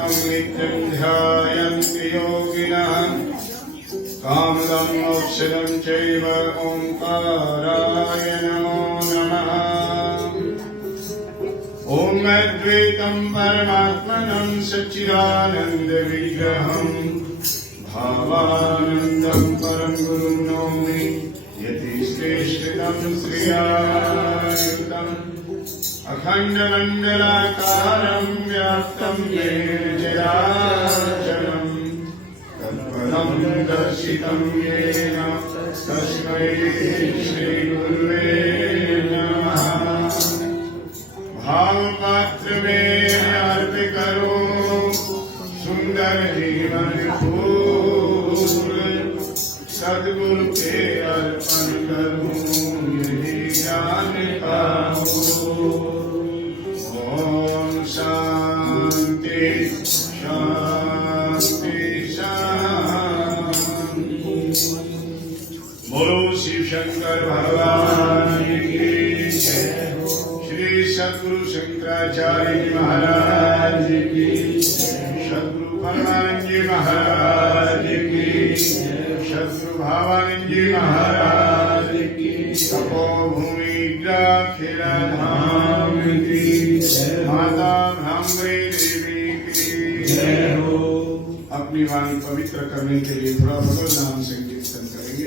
तं नित्यं ध्यायन्ति योगिनः कामदं मोक्षदं चैव ओंकाराय नमो नमः। ॐ अद्वैतं परमात्मनं सच्चिदानन्दविग्रहं भावानन्दं परं गुरुं नौमि यतिश्रेष्ठं श्रियायुतम् अखण्डमण्डलाकारं व्याप्तं येन चराचरम् तत्पदं दर्शितं येन तस्मै श्रीगुरुवे नमः। भावपात्र में अर्थ करो सुंदर जीवन फूल सद्गुरु के अर्पण करूं यही ज्ञान पाऊं। ओम शांति शांति शांति। बोलो शिव शंकर भगवान की जय। श्री सद्गुरु शंकराचार्य जी महाराज की, सद्गुरु परमानंद जी महाराज की, सद्गुरु भावानंद जी महाराज की, तपोभूमि ग्राखिला धाम की, माता भ्रामरी देवी की जय हो। अपनी वाणी पवित्र करने के लिए थोड़ा भगवत नाम संकीर्तन करेंगे।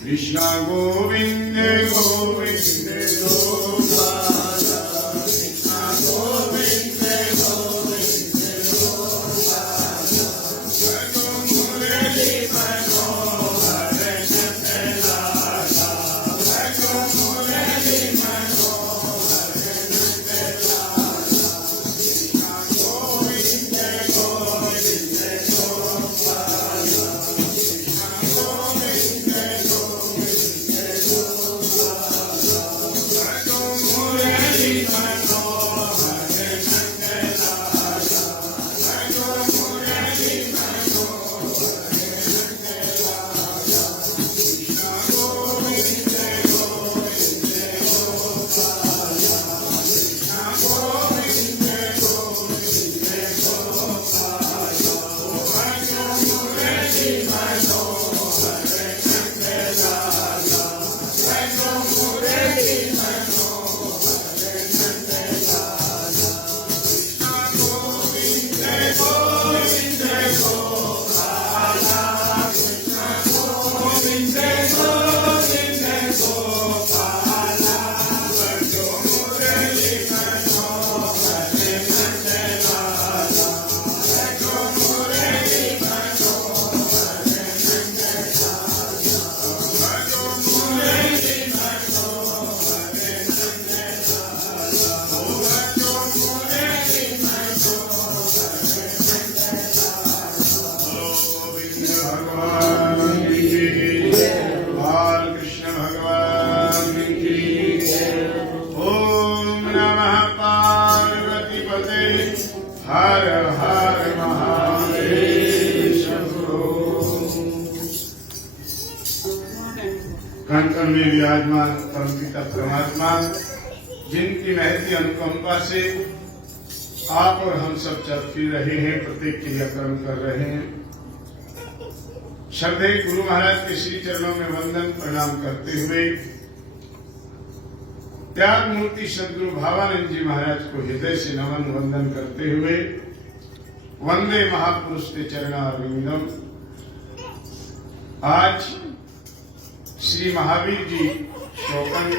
कृष्णा गोविंद गोविंद गोपाला, कृष्णा गोविंद गोविंद गोपाला, भजो मुरली मनोहर नंदलाला, भजो मुरली मनोहर नंदलाला। कृष्णा गोविंद गोविंद गोपाला, कृष्णा गोविंद हर हर महादेव शंभो। कण कण में विराजमान परमपिता परमात्मा, जिनकी महती अनुकंपा से आप और हम सब चल फिर रहे हैं, प्रत्येक क्रियाक्रम कर रहे हैं। श्रद्धेय गुरु महाराज के श्री चरणों में वंदन प्रणाम करते हुए त्याग मूर्ति सद्गुरु भावानंद जी महाराज को हृदय से नमन वंदन करते हुए वंदे महापुरुष के चरणारविंदम। आज श्री महावीर जी शोकंद,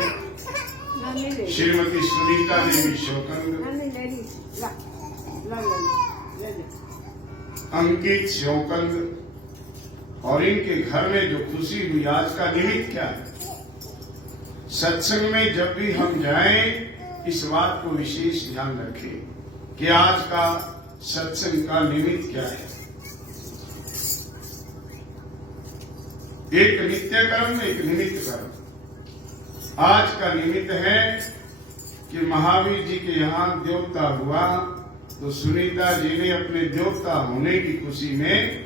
श्रीमती सुनीता देवी शोकंद, अंकित शोकंद और इनके घर में जो खुशी हुई, आज का निमित्त क्या है? सत्संग में जब भी हम जाएं इस बात को विशेष ध्यान रखें कि आज का सत्संग का निमित्त क्या है। एक नित्य कर्म, एक निमित्त कर्म। आज का निमित्त है कि महावीर जी के यहाँ देवता हुआ, तो सुनीता जी ने अपने देवता होने की खुशी में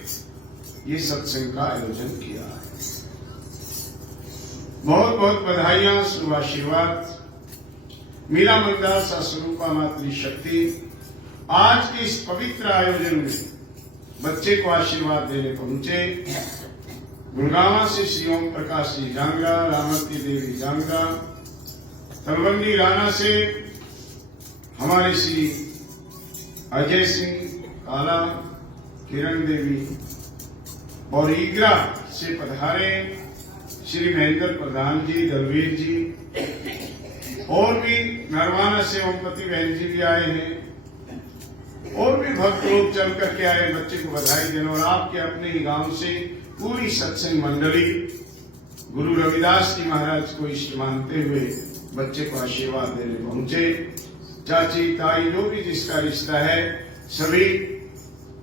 ये सत्संग का आयोजन किया है। बहुत बहुत बधाइयां, शुभ आशीर्वाद। मीरा मनदास स्वरूपा मातृशक्ति आज के इस पवित्र आयोजन में बच्चे को आशीर्वाद देने पहुंचे। गुड़गांव से श्री ओम प्रकाश जी जांगा, रामवती देवी जांगा, तलवंडी राणा से हमारे श्री अजय सिंह काला, किरण देवी, और ईगरा से पधारे श्री महेंद्र प्रधान जी, दलवीर जी, और भी नरवाना से ओमपति बहन जी भी आए हैं, और भी भक्त लोग चल करके आए बच्चे को बधाई देने। और आपके अपने ही गांव से पूरी सत्संग मंडली गुरु रविदास जी महाराज को इष्ट मानते हुए बच्चे को आशीर्वाद देने पहुंचे। चाची ताई जो भी जिसका रिश्ता है सभी,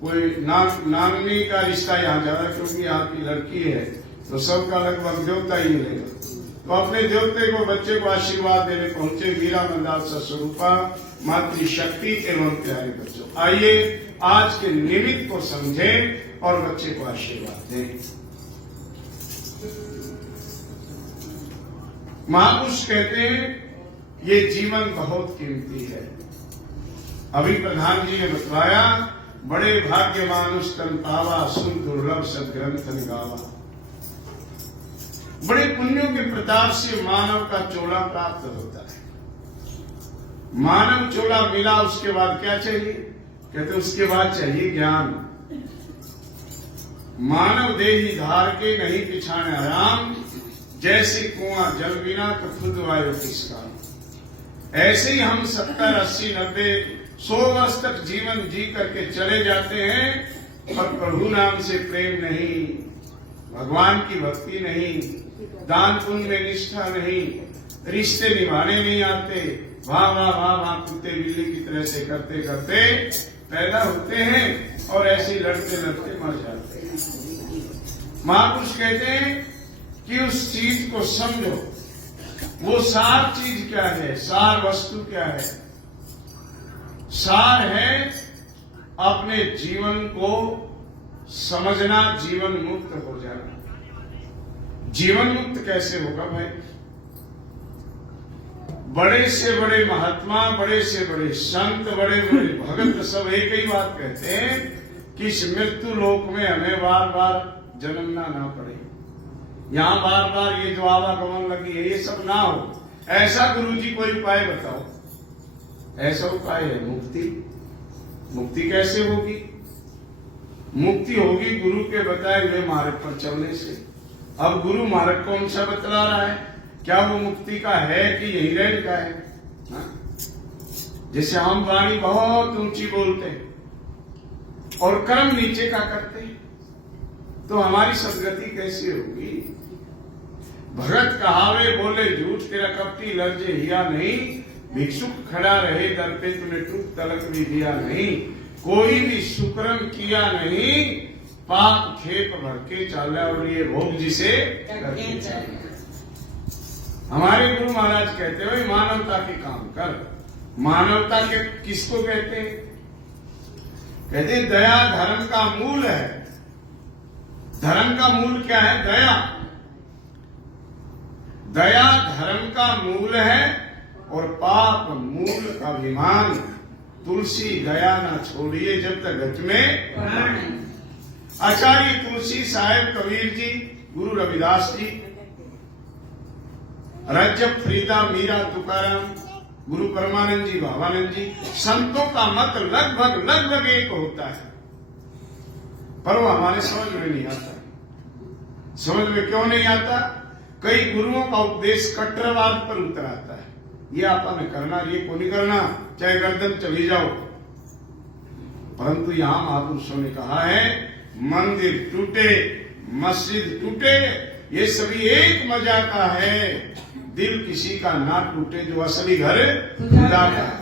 कोई नानी का रिश्ता यहाँ ज्यादा क्योंकि आपकी लड़की है तो सबका लगभग देवता ही मिलेगा। तो अपने देवते को बच्चे को आशीर्वाद देने पहुंचे मीरा मनदास स्वरूपा मातृशक्ति एवं प्यारे बच्चों। आइए आज के निमित्त को समझें और बच्चे को आशीर्वाद दें। महापुरुष कहते हैं ये जीवन बहुत कीमती है। अभी प्रधान जी ने बतलाया, बड़े भाग्यवान उस तन पावा, सुन दुर्लभ सदग्रंथ गावा। बड़े पुण्यों के प्रताप से मानव का चोला प्राप्त होता है। मानव चोला मिला, उसके बाद क्या चाहिए? कहते उसके बाद चाहिए ज्ञान। मानव देही धार के नहीं पिछाने आराम, जैसे कुआं जल बिना तो खुद वायु किसका। ऐसे ही हम 70, 80, 90, 100 वर्ष तक जीवन जी करके चले जाते हैं, पर प्रभु नाम से प्रेम नहीं, भगवान की भक्ति नहीं, दान पुण्य में निष्ठा नहीं, रिश्ते निभाने नहीं आते, वाह वाह वाह वाह कुत्ते बिल्ली की तरह से करते करते पैदा होते हैं और ऐसे ही लड़ते लड़ते मर जाते हैं। महापुरुष कहते हैं कि उस चीज को समझो। वो सार चीज क्या है? सार वस्तु क्या है? सार है अपने जीवन को समझना, जीवन मुक्त हो जाना। जीवन मुक्त कैसे होगा भाई? बड़े से बड़े महात्मा, बड़े से बड़े संत, बड़े बड़े भगत सब एक ही बात कहते हैं कि इस मृत्यु लोक में हमें बार बार जन्मना ना पड़े, यहाँ बार बार ये जो आवागमन लगी है ये सब ना हो। ऐसा गुरुजी कोई उपाय बताओ। ऐसा उपाय है मुक्ति। मुक्ति कैसे होगी? मुक्ति होगी गुरु के बताए हुए मार्ग पर चलने से। अब गुरु मार्ग कौन सा बतला रहा है? क्या वो मुक्ति का है कि यही रहने का है? जैसे हम वाणी बहुत ऊंची बोलते हैं और कर्म नीचे का करते हैं, तो हमारी सदगति कैसे होगी? भगत कहावे बोले झूठ, तेरा कपटी लर्जे हिया नहीं, भिक्षुक खड़ा रहे दर पे, तूने टूक तलक भी दिया नहीं, कोई भी सुकर्म किया नहीं, पाप खेप भर के चाला और ये भोग जिसे करके चाला। हमारे गुरु महाराज कहते हुए मानवता के काम कर। मानवता के किसको कहते हैं? कहते दया धर्म का मूल है। धर्म का मूल क्या है? दया। दया धर्म का मूल है और पाप मूल अभिमान। तुलसी दया ना छोड़िए जब तक गच में प्राण। आचार्य तुलसी साहेब, कबीर जी, गुरु रविदास जी, रजब, फ्रीदा, मीरा, तुकाराम, गुरु परमानंद जी, भावानंद जी, संतों का मत लगभग एक होता है, पर वो हमारे समझ में नहीं आता। समझ में क्यों नहीं आता? कई गुरुओं का उपदेश कट्टरवाद पर उतर आता है। ये आपा ने करना, ये को नहीं करना, चाहे गर्दन चली जाओ। परंतु यहां महापुरुषों ने कहा है मंदिर टूटे, मस्जिद टूटे, ये सभी एक मजा का है, दिल किसी का ना टूटे जो असली घर खुदा का है।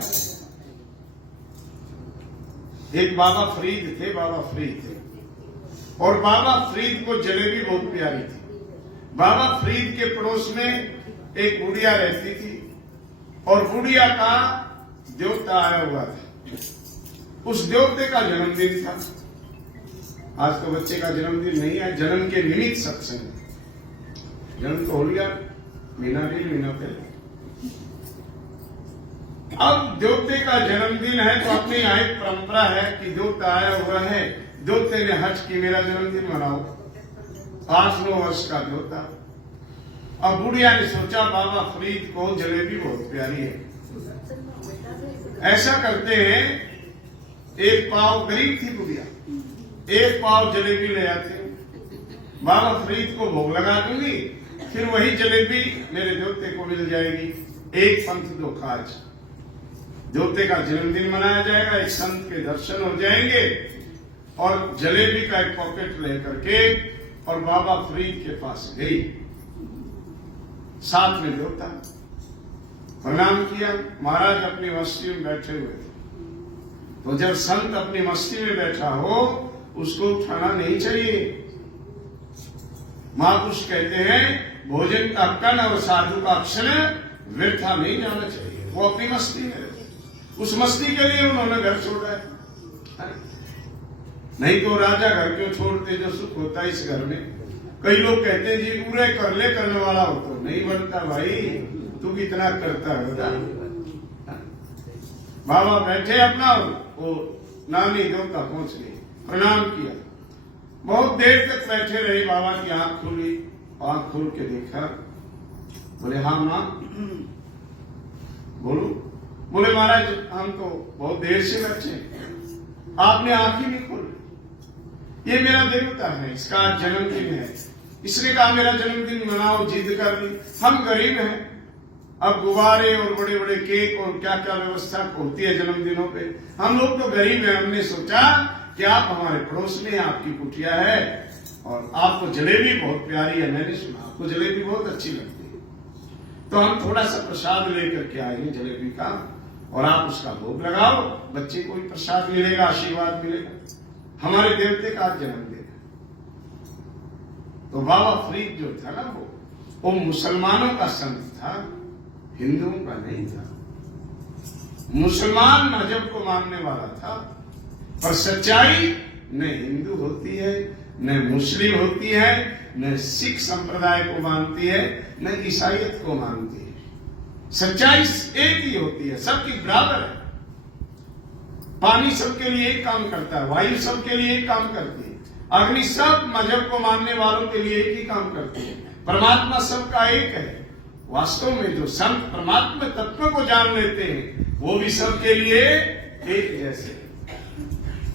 एक बाबा फरीद थे, बाबा फरीद थे, और बाबा फरीद को जलेबी बहुत प्यारी थी। बाबा फरीद के पड़ोस में एक बुढ़िया रहती थी और बुढ़िया का देवता आया हुआ था। उस देवते का जन्मदिन था। आज तो बच्चे का जन्मदिन नहीं है, जन्म के निमित्त सत्संग। जन्म तो हो गया महीना डेढ़ महीना पहले। अब देवते का जन्मदिन है तो अपनी यहाँ एक परंपरा है कि देवता आया हुआ है, देवते ने हज की मेरा जन्मदिन मनाओ। 8-9 वर्ष का देवता। अब बुढ़िया ने सोचा बाबा फरीद को जलेबी बहुत प्यारी है, ऐसा करते हैं, एक पाव, गरीब थी बुढ़िया, एक पाव जलेबी ले आते, बाबा फरीद को भोग लगा दूंगी, फिर वही जलेबी मेरे देवते को मिल जाएगी। एक पंथ दो काज, देवते का जन्मदिन मनाया जाएगा, एक संत के दर्शन हो जाएंगे और जलेबी का एक पॉकेट लेकर के और बाबा फरीद के पास गई, साथ में देवता, प्रणाम किया। महाराज अपनी मस्ती में बैठे हुए थे, तो जब संत अपनी मस्ती में बैठा हो उसको उठाना नहीं चाहिए। महापुरुष कहते हैं भोजन का कण और साधु का क्षण व्यर्था नहीं जाना चाहिए। वो अपनी मस्ती में रहते, उस मस्ती के लिए उन्होंने घर छोड़ा है। नहीं तो राजा घर क्यों छोड़ते, जो सुख होता है इस घर में। कई लोग कहते हैं जी पूरे कर ले, करने वाला हो तो नहीं बनता भाई, तू कितना करता है बता। बाबा बैठे अपना, वो नानी देवता पहुंच गई, प्रणाम किया, बहुत देर तक बैठे रहे। बाबा की आंख खुली, आंख खोल के देखा, बोले हाँ मां बोलो। बोले महाराज हम तो बहुत देर से बैठे, आपने आंख ही नहीं खोली। ये मेरा देवता है, इसका जन्मदिन है, इसने कहा मेरा जन्मदिन मनाओ, जिद कर ली। हम गरीब हैं, अब गुब्बारे और बड़े बड़े केक और क्या क्या व्यवस्था होती है जन्मदिनों पे, हम लोग तो गरीब हैं। हमने सोचा कि आप हमारे पड़ोस में, आपकी कुटिया है और आपको जलेबी बहुत प्यारी है, मैंने सुना आपको जलेबी बहुत अच्छी लगती है, तो हम थोड़ा सा प्रसाद लेकर के आएंगे जलेबी का और आप उसका भोग लगाओ, बच्चे को भी प्रसाद मिलेगा, आशीर्वाद मिलेगा। हमारे देवते का जन्मदिन है। तो बाबा फरीद जो था ना, वो मुसलमानों का संत था, हिंदुओं का नहीं था। मुसलमान मजहब को मानने वाला था, पर सच्चाई न हिंदू होती है, न मुस्लिम होती है, न सिख संप्रदाय को मानती है, न ईसाइयत को मानती है। सच्चाई एक ही होती है, सबकी बराबर है। पानी सबके लिए एक काम करता है, वायु सबके लिए एक काम करती है, अग्नि सब मजहब को मानने वालों के लिए एक ही काम करती है, परमात्मा सबका एक है। वास्तव में जो संत परमात्मा तत्व को जान लेते हैं वो भी सबके लिए एक जैसे।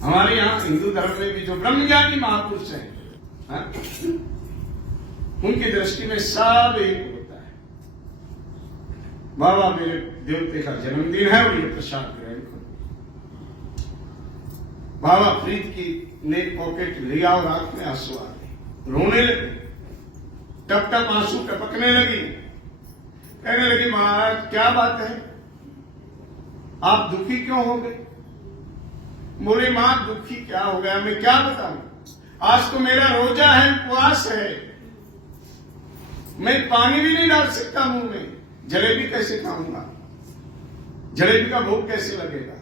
हमारे यहाँ हिंदू धर्म में भी जो ब्रह्मज्ञानी महापुरुष हैं, उनकी दृष्टि में सब एक होता है। बाबा मेरे देवते का जन्मदिन है और ये प्रसाद ग्रहण करो। बाबा फरीद की ने पॉकेट लिया और आंख में आंसू आ गए, रोने लगे, टप टप आंसू टपकने लगी। कहने लगी महाराज क्या बात है, आप दुखी क्यों हो गए। बोले मां दुखी क्या हो गया, मैं क्या बताऊं, आज तो मेरा रोजा है, उपवास है, मैं पानी भी नहीं डाल सकता मुंह में, जलेबी कैसे खाऊंगा, जलेबी का भोग कैसे लगेगा।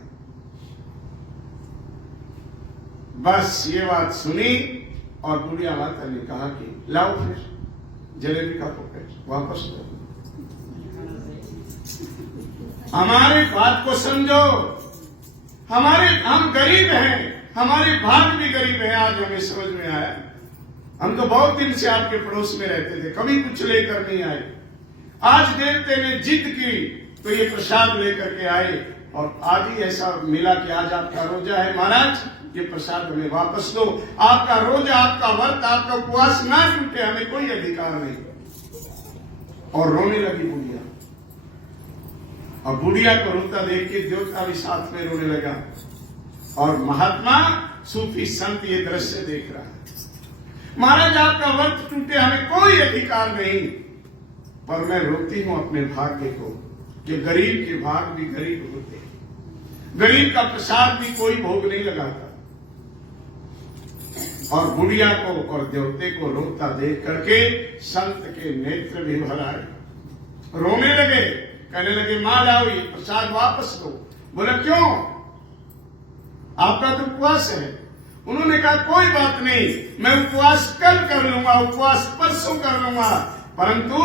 बस ये बात सुनी और बुढ़िया माता ने कहा कि लाओ फिर जलेबी का पॉकेट वापस दो, हमारे बात को समझो, हम गरीब हैं, हमारे भाग भी गरीब हैं। आज हमें समझ में आया, हम तो बहुत दिन से आपके पड़ोस में रहते थे, कभी कुछ लेकर नहीं आए, आज देवते ने जिद की तो ये प्रसाद लेकर के आए और आज ही ऐसा मिला कि आज आपका रोजा है, महाराज ये प्रसाद हमें वापस दो, आपका रोजा, आपका व्रत, आपका उपवास ना टूटे, हमें कोई अधिकार नहीं। और रोने लगी बुढ़िया, और बुढ़िया को रोता देख के देवता भी साथ में रोने लगा। और महात्मा सूफी संत ये दृश्य देख रहा है, महाराज आपका व्रत टूटे, हमें कोई अधिकार नहीं, पर मैं रोती हूं अपने भाग्य को कि गरीब के भाग भी गरीब होते हैं, गरीब का प्रसाद भी कोई भोग नहीं लगाता। और बुढ़िया को और देवते को रोता देख करके संत के नेत्र भी भर आए, रोने लगे, कहने लगे मां लाओ ये प्रसाद वापस दो। बोला क्यों, आपका तो उपवास है। उन्होंने कहा कोई बात नहीं, मैं उपवास कल कर लूंगा, उपवास परसों कर लूंगा, परंतु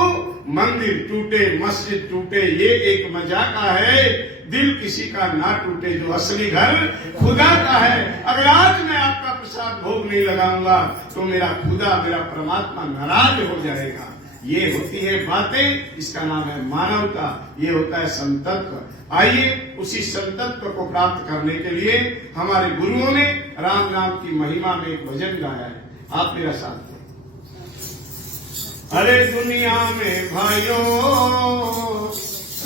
मंदिर टूटे, मस्जिद टूटे, ये एक मजाका है, दिल किसी का ना टूटे, जो असली घर खुदा का है। अगर आज मैं आपका प्रसाद भोग नहीं लगाऊंगा तो मेरा खुदा, मेरा परमात्मा नाराज हो जाएगा। ये होती है बातें, इसका नाम है मानवता, ये होता है संतत्व। आइए उसी संतत्व को प्राप्त करने के लिए हमारे गुरुओं ने राम नाम की महिमा में एक भजन गाया है, आप मेरा साथ दो। अरे दुनिया में भाइयों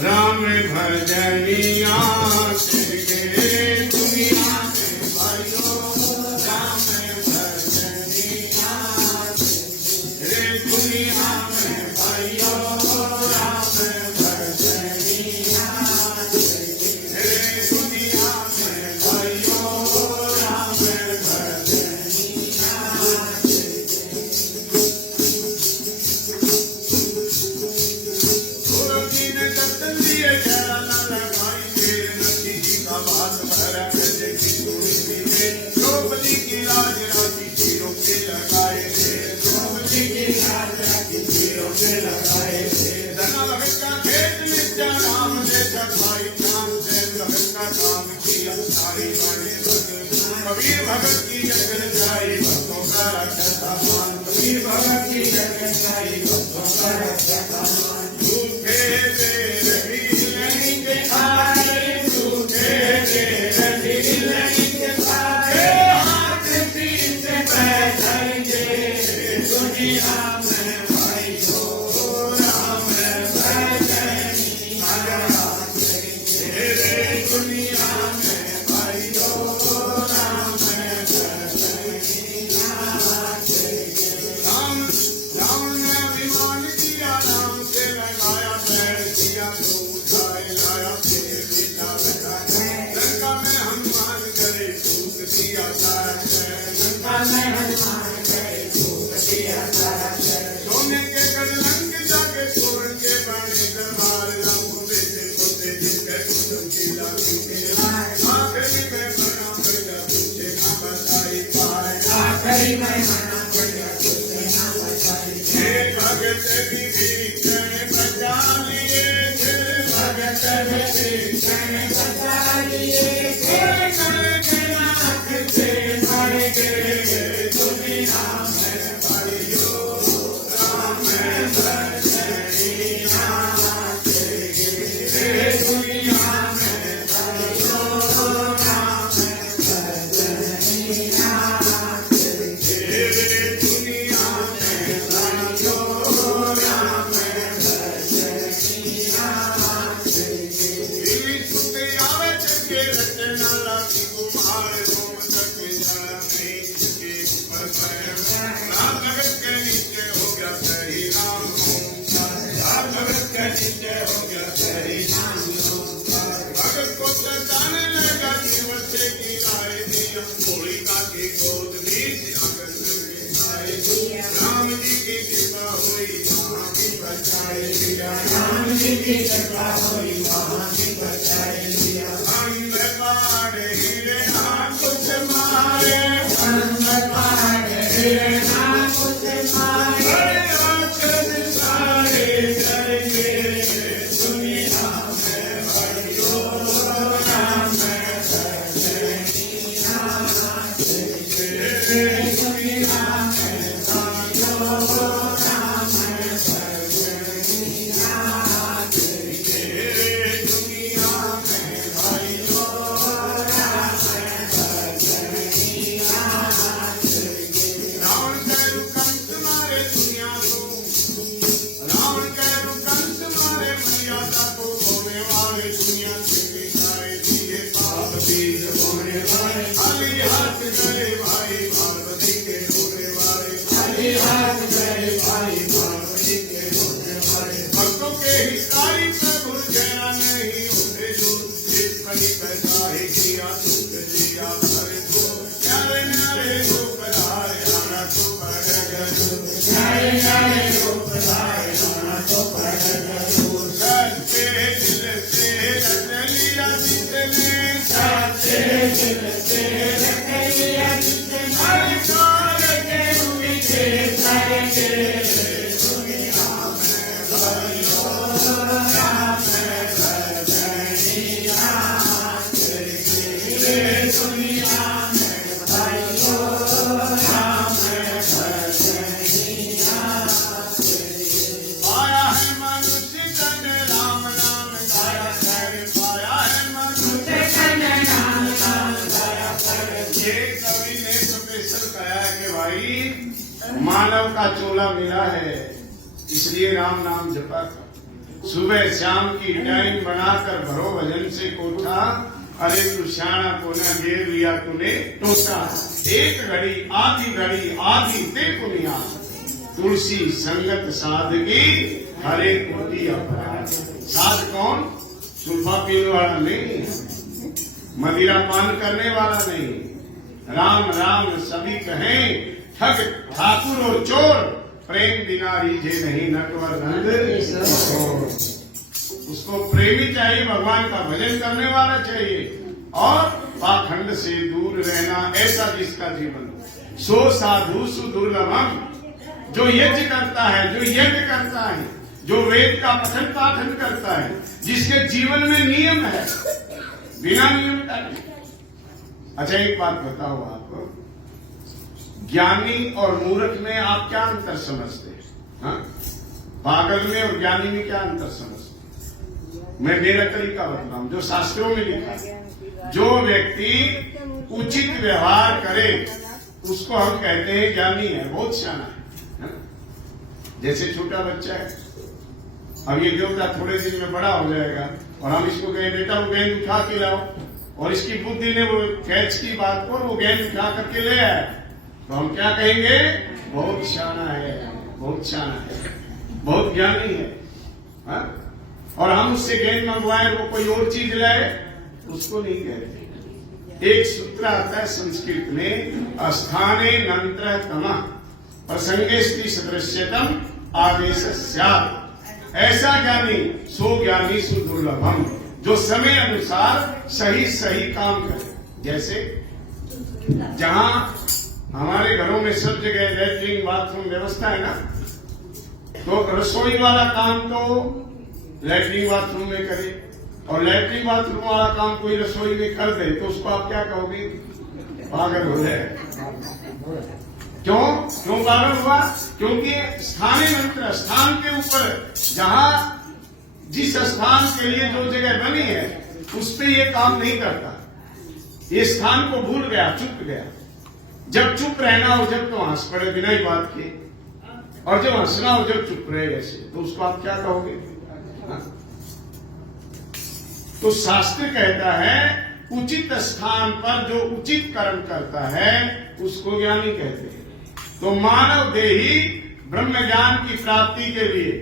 राम भजनिया तेरे, दुनिया में भाइयों राम भजनिया तेरे, दुनिया में भाइयों राम भजनिया तेरे, दुनिया में भाइयों राम भजनिया। गुरुजी ने दर्शन दिए जरा न लगाई तेरे, नदी जी का बात भरा गजे की चूड़ी में, द्रौपदी की राज राजी तीरों के लगाए थे, द्रौपदी की राज राजी तीरों के लगाए थे। धना भगत का खेत नित्या राम ने चढ़ाई, राम से भगत का काम किया सारी बड़े भगत, कबीर भगत की जगन जाई भक्तों का रक्षा मान, कबीर भगत की जगन जाई भक्तों का रक्षा मान। सूखे देर भी लेंगे खाए, सूखे देर भी लेंगे खाए, हाथ पीछे बैठेंगे दुनिया में भाइयों राम भजनिया तेरे, दुनिया में भाइयों राम भजनिया। राम रावण ने अभिमान किया, राम से लगाया बैर किया, तो उठाए लाया फिर सीता लगाया, लंका में हनुमान करे फूक दिया सारा शहर, लंका में हनुमान करे फूक दिया सारा शहर। सोने के कलंक जाके छोड़ के बने दरबार, रामों बेटे पोते जिनके कुसुम की लागी के आखिरी में मना पड़ा तुझे ना बचाई पाए, आखिरी में मना पड़ा तुझे ना बचाई। भगत विभीषण बचा लिए थे, भगत विभीषण बचा लिए थे, करके नाथ से मर गए दुनिया में भाइयों राम भजनिया तेरे, दुनिया में भाइयों राम भजनिया तेरे, दुनिया में भाइयों राम भजनिया। दिल सुते आवे जगे रचना लागी कुमार, रोम तक जड़ में के पर राम भगत के नीचे हो गया सही राम ओंकार, राम भगत के नीचे हो गया सही राम ओंकार। भगत को चटाने लगा जीवन से गिराए दिया, होलिका की गोद में आंगन में आए दिया, राम जी की कृपा हुई वहाँ की बचाए दिया, राम जी की कृपा हुई वहाँ की बचाए दिया। अंधकार हीरे ना कुछ मारे, अंधकार हीरे ना कुछ मारे, आंचल सारे करके दुनिया में भाइयों राम भजनिया तेरे, दुनिया में भाइयों राम भजनिया तेरे, दुनिया में भाइयों राम भजनिया। रावण कैरु कंस मारे दुनिया को, रावण कैरु कंस मारे मर्यादा को, होने वाले दुनिया से मिटाए दिए पाप बीज होने वाले, खाली हाथ गए भाई पार्वती के होने वाले, खाली हाथ गए भाई पार्वती के होने वाले। भक्तों के हिसाई प्रभु जया नहीं होते जो, इस कली पैसा ही किया सुख दिया भर को, न्यारे न्यारे रूप धारे आना तो पड़ गयो, न्यारे न्यारे रूप धारे आना तो पड़ गयो। सच्चे दिल से रख लिया जिसने, सच्चे दिल से रख लिया जिसने, अधिकार के पीछे करके दुनिया में भाइयों राम भजनिया मानव का चोला मिला है, इसलिए राम नाम जपा कर। सुबह शाम की टाइम बनाकर भरो भजन से कोठा, अरे तू श्याणा को न घेर लिया तूने टोटा। एक घड़ी आधी ते पुनिया, तुलसी संगत साधगी हरे कोटि अपराध। साध कौन? सुल्फा पीने वाला नहीं, मदिरा पान करने वाला नहीं। राम राम सभी कहें, ठग ठाकुर और चोर, प्रेम बिना रीझे नहीं नटवर नंद किशोर। उसको प्रेमी चाहिए, भगवान का भजन करने वाला चाहिए और पाखंड से दूर रहना, ऐसा जिसका जीवन। सो साधु सुदुर्लभम, जो यज्ञ करता है, जो यज्ञ करता है, जो वेद का पठन पाठन करता है, जिसके जीवन में नियम है, बिना नियम का नहीं। अच्छा एक बात बताओ आपको, ज्ञानी और मूर्ख में आप क्या अंतर समझते हैं? हाँ? पागल में और ज्ञानी में क्या अंतर समझते? मैं मेरा तरीका बताऊं जो शास्त्रों में लिखा है। जो व्यक्ति उचित व्यवहार करे उसको हम कहते हैं ज्ञानी है, बहुत सियाना है। जैसे छोटा बच्चा है, अब ये देवता थोड़े दिन में बड़ा हो जाएगा और हम इसको कहें बेटा वो गेंद उठा के लाओ, और इसकी बुद्धि ने वो कैच की बात को वो गेंद उठा करके ले आया, तो हम क्या कहेंगे? बहुत सियाना है, बहुत सियाना है, बहुत ज्ञानी है। हा? और हम उससे गेंद मंगवाए वो कोई और चीज लाए, उसको नहीं कहते। एक सूत्र आता है संस्कृत में, अस्थाने नंत्र तमः प्रसंगे सदृश्यतम आदेश स्यात्। ऐसा ज्ञानी सो ज्ञानी सुदुर्लभम, जो समय अनुसार सही काम करे। जैसे जहां हमारे घरों में सब जगह लैट्रिन बाथरूम व्यवस्था है ना, तो रसोई वाला काम तो लैट्रिन बाथरूम में करे, और लैट्रिन बाथरूम वाला काम कोई रसोई में कर दे तो उसको आप क्या कहोगे? पागल हो जाए। क्यों पागल हुआ? क्योंकि स्थानीय मंत्र, स्थान के ऊपर जहां जिस स्थान के लिए जो जगह बनी है उस पे ये काम नहीं करता, ये स्थान को भूल गया, चुप गया। जब चुप रहना हो जब तो हंस पड़े बिना ही बात किए, और जब हंसना हो जब चुप रहे ऐसे, तो उसको आप क्या कहोगे? तो शास्त्र कहता है उचित स्थान पर जो उचित कर्म करता है उसको ज्ञानी कहते हैं। तो मानव देही ब्रह्म ज्ञान की प्राप्ति के लिए,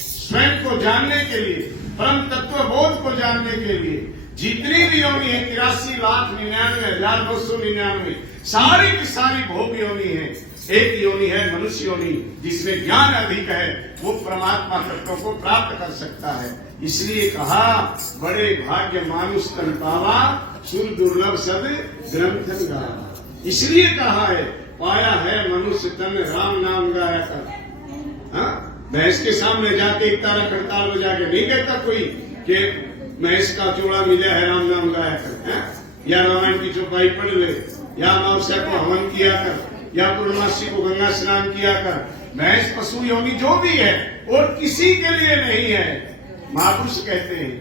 स्वयं को जानने के लिए, परम तत्व बोध को जानने के लिए जितनी भी योनि है 83,99,999 सारी की सारी भोग योनि है। एक योनि है मनुष्य योनि, जिसमें ज्ञान अधिक है, वो परमात्मा तत्व को प्राप्त कर सकता है। इसलिए कहा बड़े भाग्य मानुष तन पावा, सुर दुर्लभ सद ग्रंथन गावा। इसलिए कहा है पाया है मनुष्य तन राम नाम गाया कर। भैंस के सामने जाके एक तारा खड़ताल बजा के नहीं कहता कोई कि भैंस का चोड़ा मिला है राम नाम गाया कर, या रामायण की चौपाई पढ़ ले, या अमावस्या को हवन किया कर, या पूर्णमासी को गंगा स्नान किया कर। भैंस पशु योनि जो भी है और किसी के लिए नहीं है। महापुरुष कहते हैं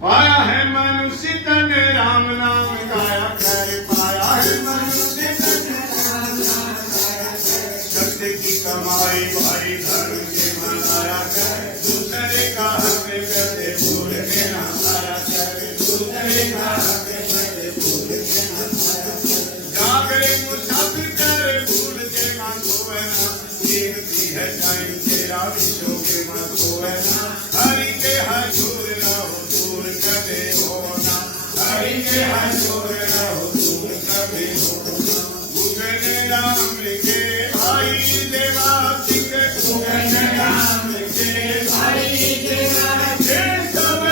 पाया है मनुष्य तन राम नाम गाया कर, पाया है मनुष्य तन राम नाम गाया कर, सत्य की कमाई भाई धर्म के मनाया कर, दूसरे का हक करते भूल के ना पाया कर, दूसरे का हक करते भूल के ना पाया कर, जागरे मुसाफिर कर भूल के मन होवे ना, कीमती है टाइम तेरा विश्व के मन होवे ना, हरि के हजूर रहो दूर कदे होना, हरि के हजूर रहो दूर कदे होना। उगने राम के भाई देवा सिंह, उगने राम के भाई देवा सिंह, सब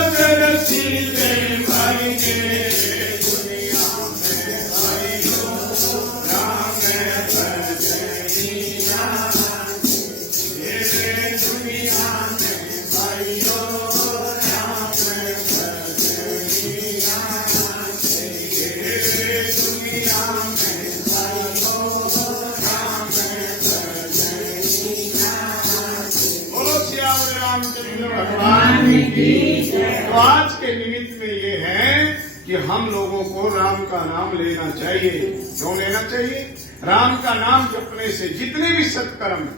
रसीले भाई के दुनिया में भाई हो राम भजनिया, ये दुनिया में भाई हो राम भजनिया, ये दुनिया में भाई हो राम भजनिया। बोलो श्याम रामचंद्र भगवान की जय। तो आज के निमित्त में ये है कि हम लोगों को राम का नाम लेना चाहिए। क्यों लेना चाहिए? राम का नाम जपने से जितने भी सत्कर्म है,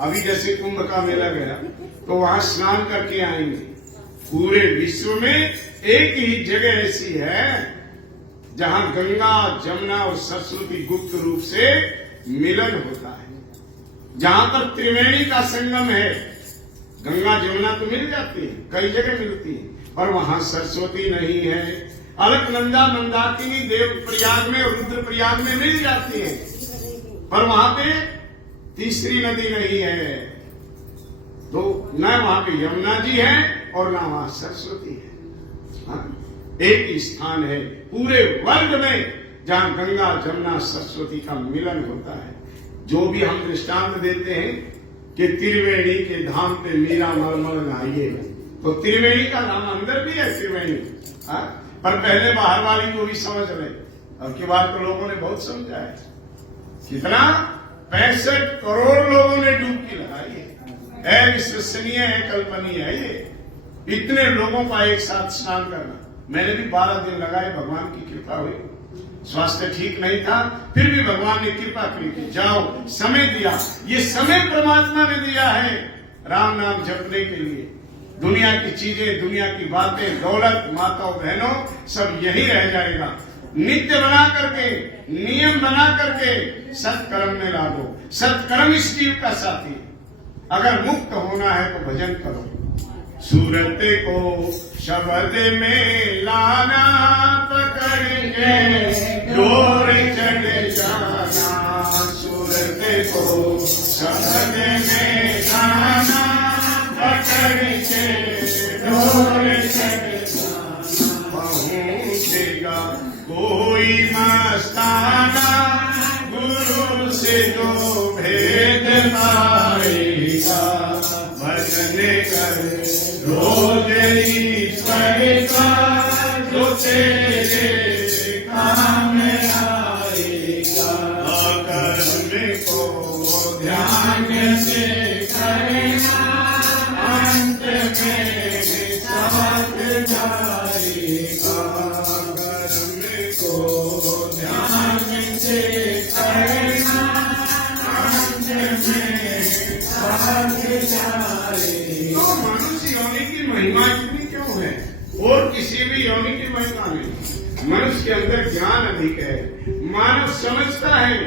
अभी जैसे कुंभ का मेला गया तो वहां स्नान करके आएंगे। पूरे विश्व में एक ही जगह ऐसी है जहां गंगा, जमुना और सरस्वती गुप्त रूप से मिलन होता है, जहां पर त्रिवेणी का संगम है। गंगा जमुना तो मिल जाती है, कई जगह मिलती है, पर वहां सरस्वती नहीं है। अलकनंदा, मंदाकिनी देव प्रयाग में और रुद्र प्रयाग में मिल जाती है, पर वहां पे तीसरी नदी नहीं है। तो न वहां पे यमुना जी है और न वहां सरस्वती है। हाँ? एक ही स्थान है पूरे वर्ल्ड में जहां गंगा, जमुना, सरस्वती का मिलन होता है। जो भी हम दृष्टांत देते हैं कि त्रिवेणी के धाम पे मीरा मलमल नहाइए, तो त्रिवेणी का नाम अंदर भी है त्रिवेणी। हाँ? पर पहले बाहर वाली को भी समझ रहे, अब की बात तो लोगों ने बहुत समझा है। कितना 65 करोड़ लोगों ने डुबकी लगाई है। अविश्वसनीय है, कल्पनीय है ये, इतने लोगों का एक साथ स्नान करना। मैंने भी 12 दिन लगाए, भगवान की कृपा हुई। स्वास्थ्य ठीक नहीं था, फिर भी भगवान ने कृपा की, जाओ, समय दिया। ये समय परमात्मा ने दिया है राम नाम जपने के लिए। दुनिया की चीजें, दुनिया की बातें, दौलत, माताओं बहनों, सब यही रह जाएगा। नित्य बना करके, नियम बना करके सत्कर्म में लागो। सत्कर्म इस जीव का साथी। अगर मुक्त होना है तो भजन करो। सूरत को शब्द में लाना, पकड़ेंगे डोर चढ़ जाना। सूरत को शब्द में लाना, पकड़ेंगे डोर चढ़ जाना। पहुंचेगा कोई मस्ताना, गुरु से जो भेद पाएगा। भजन कर रोज ईश्वर का, जो तेरे काम आएगा। कर्म को ध्यान से करना, अंत में साथ जाएगा। कर्म को ध्यान से करना, अंत में साथ जाएगा। तो मनुष्य योनि की महिमा इतनी क्यों है? और किसी भी योनि की महिमा नहीं। मनुष्य के अंदर ज्ञान अधिक है। मानव समझता है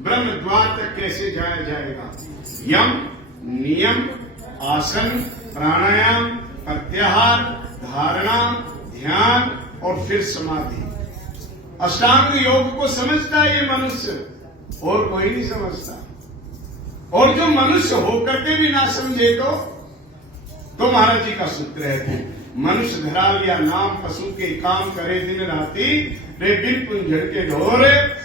ब्रह्म द्वार तक कैसे जाया जाएगा। यम, नियम, आसन, प्राणायाम, प्रत्याहार, धारणा, ध्यान और फिर समाधि, अष्टांग योग को समझता है ये मनुष्य, और कोई नहीं समझता। और जो मनुष्य होकर के भी ना समझे तो महाराज जी का सूत्र है, मनुष्य धरा लिया नाम, पशु के काम करे दिन राती। रे बिन पुंजड़ के ढोर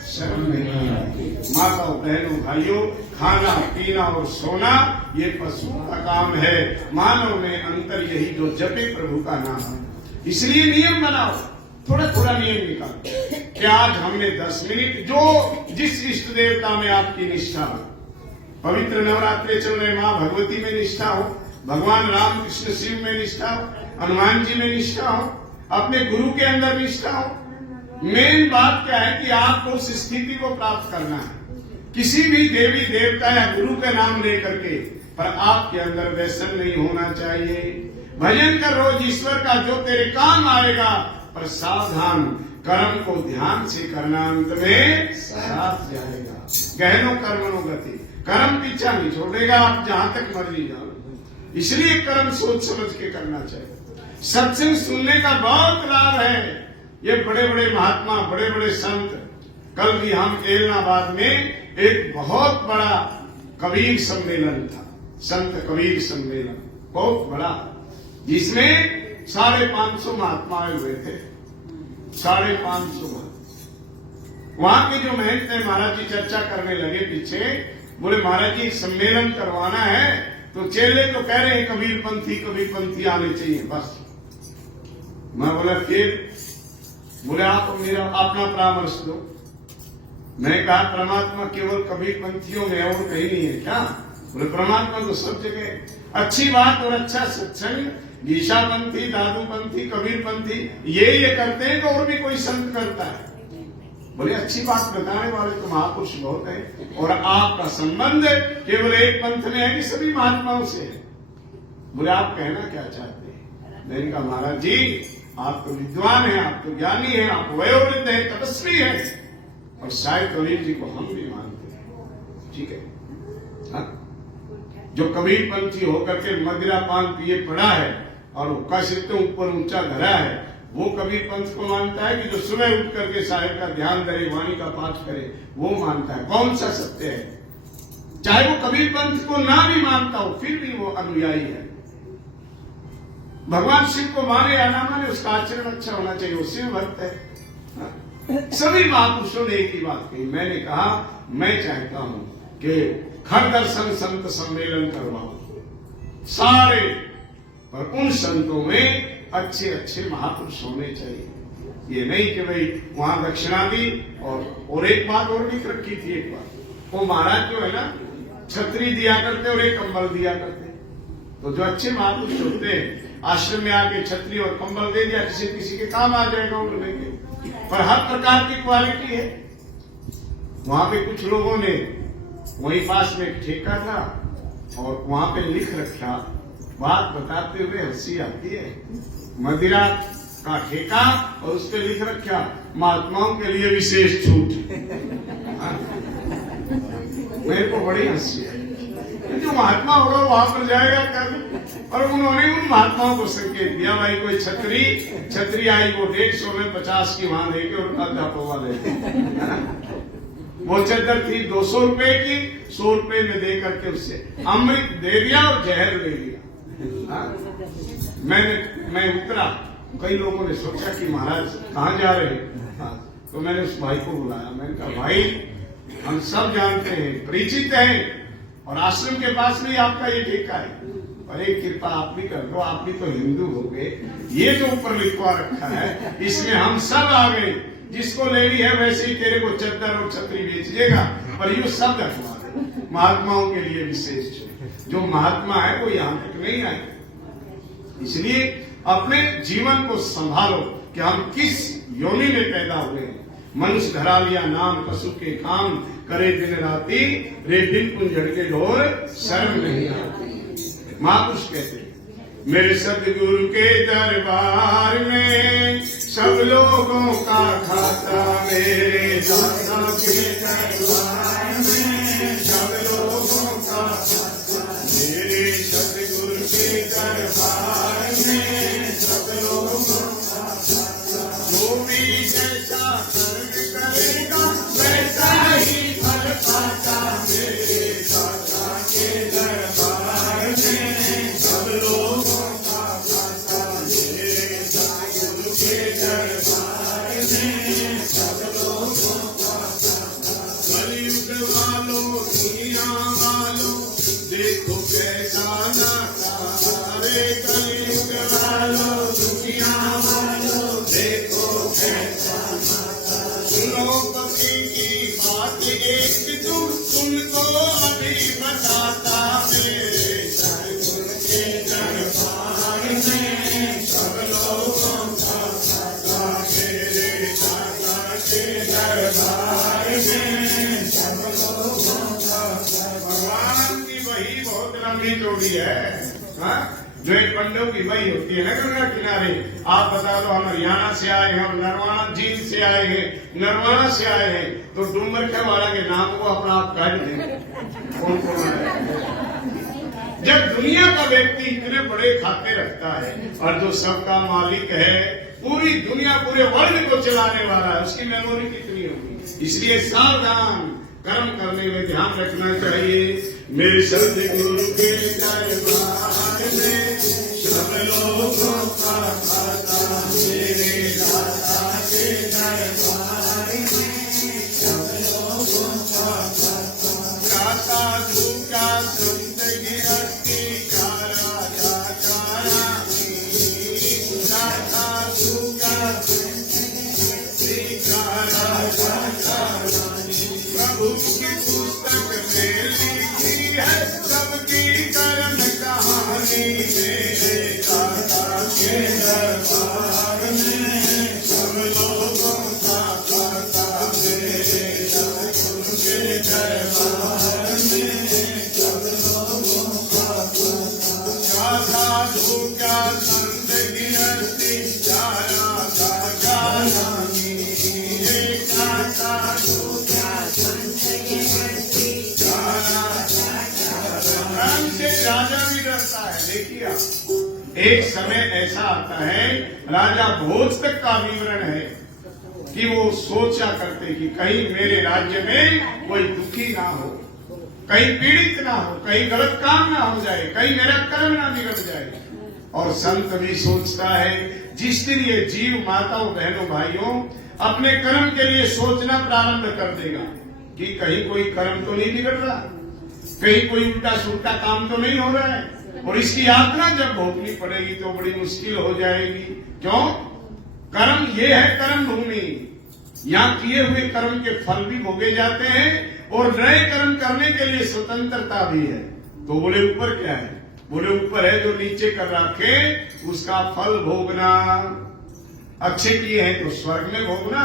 शर्म नहीं आती। माताओं, बहनों, भाइयों, खाना, पीना और सोना ये पशु का काम है। मानव में अंतर यही, जो जपे प्रभु का नाम। इसलिए नियम बनाओ, थोड़ा थोड़ा नियम निकालो। क्या आज हमने 10 मिनट, जो जिस इष्ट देवता में आपकी निष्ठा हो, पवित्र नवरात्रि चल रहे, माँ भगवती में निष्ठा हो, भगवान राम कृष्ण शिव में निष्ठा हो, हनुमान जी में निष्ठा हो, अपने गुरु के अंदर निष्ठा हो। मेन बात क्या है कि आपको उस स्थिति को प्राप्त करना है, किसी भी देवी देवता या गुरु का नाम लेकर के, पर आपके अंदर व्यसन नहीं होना चाहिए। भजन कर रोज ईश्वर का, जो तेरे काम आएगा, पर सावधान, कर्म को ध्यान से करना, अंत में साथ जाएगा। गहनो कर्मणो गति, कर्म पीछा नहीं छोड़ेगा, आप जहां तक मर्जी जाओ। इसलिए कर्म सोच समझ के करना चाहिए। सत्संग सुनने का बहुत लाभ है। ये बड़े बड़े महात्मा, बड़े बड़े संत, कल भी हम एलनाबाद में एक बहुत बड़ा कबीर सम्मेलन था, संत कबीर सम्मेलन, बहुत बड़ा, जिसमें 550 महात्मा आए हुए थे। 550 महात्मा। वहां के जो महंत थे, महाराज जी चर्चा करने लगे पीछे, बोले महाराज जी सम्मेलन करवाना है, तो चेले तो कह रहे हैं कबीर पंथी आने चाहिए बस। मैं बोला फिर? बोले आप मेरा अपना परामर्श दो। मैंने कहा परमात्मा केवल कबीर पंथियों में और कहीं नहीं है क्या? बोले परमात्मा तो सब जगह। अच्छी बात और अच्छा सत्संग गीशा पंथी, दादू पंथी, कबीर पंथी ये करते हैं तो और भी कोई संत करता है। बोले अच्छी बात बताने वाले तो महापुरुष बहुत है, और आपका संबंध केवल एक पंथ में है कि सभी महात्माओं से है। बोले आप कहना क्या चाहते हैं? मैंने कहा महाराज जी आप तो विद्वान हैं, आप तो ज्ञानी हैं, आप वयोवृद्ध हैं, तपस्वी हैं, और शायद कबीर जी को हम भी मानते हैं। ठीक है, हाँ? जो कबीर पंथी होकर के मदिरा पान पिए पड़ा है और हुक्का से तो ऊपर ऊंचा धरा है, वो कबीर पंथ को मानता है कि जो सुबह उठ करके साहेब का ध्यान करे, वाणी का पाठ करे, वो मानता है। कौन सा सत्य है? चाहे वो कबीर पंथ को ना भी मानता हो, फिर भी वो अनुयायी है। भगवान शिव को माने या ना माने, उसका आचरण अच्छा होना चाहिए, वो शिव भक्त है। सभी महापुरुषों ने एक ही बात कही। मैंने कहा मैं चाहता हूं कि हर दर्शन संत सम्मेलन करवाओ सारे, पर उन संतों में अच्छे अच्छे महापुरुष होने चाहिए। ये नहीं कि भाई वहां दक्षिणा दी, और एक बात और लिख रखी थी। एक बात, वो महाराज जो है ना छतरी दिया करते और एक कंबल दिया करते। तो जो अच्छे महापुरुष होते हैं आश्रम में आके छतरी और कंबल दे दिया, किसी के काम आ जाएगा उनको लेके। पर हर प्रकार की क्वालिटी है। वहां पे कुछ लोगों ने, वहीं पास में एक ठेका था और वहां पे लिख रखा, बात बताते हुए हंसी आती है, मदिरा का ठेका, और उस पर लिख रखा महात्माओं के लिए विशेष छूट। मेरे को बड़ी हंसी है। जो महात्मा होगा वहां पर जाएगा क्या? और उन्होंने उन महात्माओं को संकेत दिया, भाई कोई छतरी आई वो 150 में 50 की वहां देके और आधा पौवा देके, वो चद्दर थी 200 रुपए की, 100 रुपए में दे करके उससे अमृत दे दिया और जहर दे दिया। मैं उतरा, कई लोगों ने सोचा कि महाराज कहाँ जा रहे हैं, तो मैंने उस भाई को बुलाया। मैंने कहा भाई हम सब जानते हैं, परिचित हैं, और आश्रम के पास में आपका ये ठेका है, और एक कृपा आप भी कर दो, आप भी तो हिंदू हो गए, ये जो ऊपर लिखवा रखा है इसमें हम सब आ गए, जिसको लेनी है वैसे ही तेरे को चद्दर और छतरी बेच देगा, पर ये सब रखवा दे, महात्माओं के लिए विशेष। जो महात्मा है वो यहाँ तक नहीं आए। इसलिए अपने जीवन को संभालो कि हम किस योनि में पैदा हुए हैं। मनुष्य धरा लिया नाम पशु के काम, करे दिन राती रे दिन कुंजड़ के ढोर शर्म नहीं आती। महापुरुष कहते मेरे सदगुरु के दरबार में सब लोगों का खाता, मेरे दादा के दरबार में सब लोगों का खाता, मेरे सदगुरु के दरबार में सब लोगों का खाता। जो भी जैसा कर्म करेगा वैसा ही फल पाता, मेरे दादा के दरबार में सब लोगों का खाता, मेरे सदगुरु के दरबार में सब लोगों का खाता। कलयुग वालों दुनिया वालों देखो कैसा नाता रे, कलयुग वालों दुनिया वालों देखो कैसा नाता। सुनो पति की बात एक तुम सुनको अभी बताता, मेरे सदगुरु के दरबार में सब लोगों का खाता, मेरे दादा के दरबार में सब लोगों का खाता। भगवान की वही बहुत लंबी जोड़ी है, हाँ? जो एक पंडों की वही होती है ना गंगा किनारे। आप बता दो हम हरियाणा से आए हैं, हम नरवाना झील से आए हैं, नरवाना से आए हैं, तो डूमरखा वाला के नाम को अपना आप काट दें। कौन कौन है? जब दुनिया का व्यक्ति इतने बड़े खाते रखता है और जो सबका मालिक है, पूरी दुनिया पूरे वर्ल्ड को चलाने वाला है, उसकी मेमोरी कितनी होगी। इसलिए सावधान, कर्म करने में ध्यान रखना चाहिए। मेरे सदगुरु के दरबार में सब लोगों का खाता, मेरे दादा के दरबार में सब लोगों का खाता। गाता झूठा संत गिरती का राजा का रानी, गाता झूठा संत का राजा का रानी। प्रभु की पुस्तक में लिखी है सबकी कर्म कहानी, मेरे किया। एक समय ऐसा आता है, राजा भोज तक का विवरण है कि वो सोचा करते कि कहीं मेरे राज्य में कोई दुखी ना हो, कहीं पीड़ित ना हो, कहीं गलत काम ना हो जाए, कहीं मेरा कर्म ना बिगड़ जाए। और संत भी सोचता है, जिस दिन ये जीव माताओं बहनों भाइयों अपने कर्म के लिए सोचना प्रारंभ कर देगा कि कहीं कोई कर्म तो नहीं बिगड़ रहा, कहीं कोई उल्टा सुल्टा काम तो नहीं हो रहा है, और इसकी यातना जब भोगनी पड़ेगी तो बड़ी मुश्किल हो जाएगी। क्यों? कर्म ये है कर्म भूमि, यहाँ किए हुए कर्म के फल भी भोगे जाते हैं और नए कर्म करने के लिए स्वतंत्रता भी है। तो बोले ऊपर क्या है? बोले ऊपर है जो नीचे कर रखे उसका फल भोगना। अच्छे किए हैं तो स्वर्ग में भोगना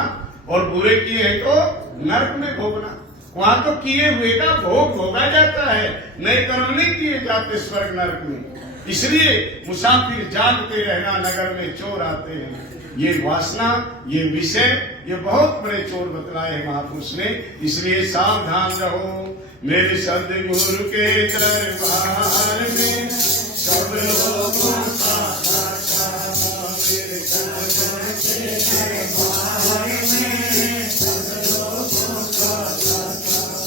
और बुरे किए हैं तो नरक में भोगना। वहां तो किए हुए का भोग भोगा जाता है, नए कर्म नहीं किए जाते स्वर्ग नरक में। इसलिए मुसाफिर जागते रहना, नगर में चोर आते हैं। ये वासना, ये विषय, ये बहुत बड़े चोर बतलाए हैं महापुरुष ने। इसलिए सावधान रहो। मेरे सद्गुरु के दरबार में सब लोगों का मेरे सद्गुरु के दरबार में सब लोगों का